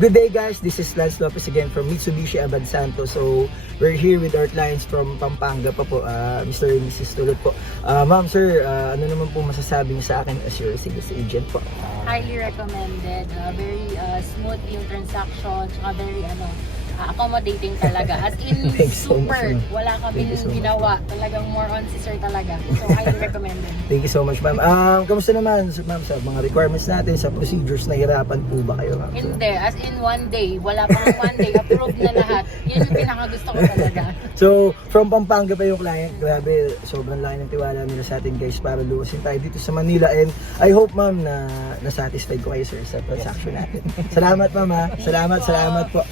Good day guys, this is Lance Lopez again from Mitsubishi Abad Santos. So we're here with our clients from Pampanga pa po, Mr. and Mrs. Tulot po. Ma'am, sir, ano naman po masasabi niyo sa akin as your sales agent po? Highly recommended. Very smooth yung transaction, tsaka very accommodating talaga. As in, Thanks so much, super. ma'am. Wala Thank you kaming so much, ginawa. Talagang more on si sir talaga. So, highly recommended. Thank you so much, ma'am. Kamusta naman, ma'am, sa mga requirements natin, sa procedures, nahirapan po ba kayo, ma'am? Hindi. As in, one day. Wala pang one day. Approved na lahat. Yan yung pinakagusto ko talaga. So, from Pampanga pa yung client. Grabe, sobrang laki ng tiwala nila sa atin guys para luwasin tayo dito sa Manila. And I hope, ma'am, na nasatisfied ko kayo, sir, sa transaction natin. Salamat, ma'am, ha. Salamat po.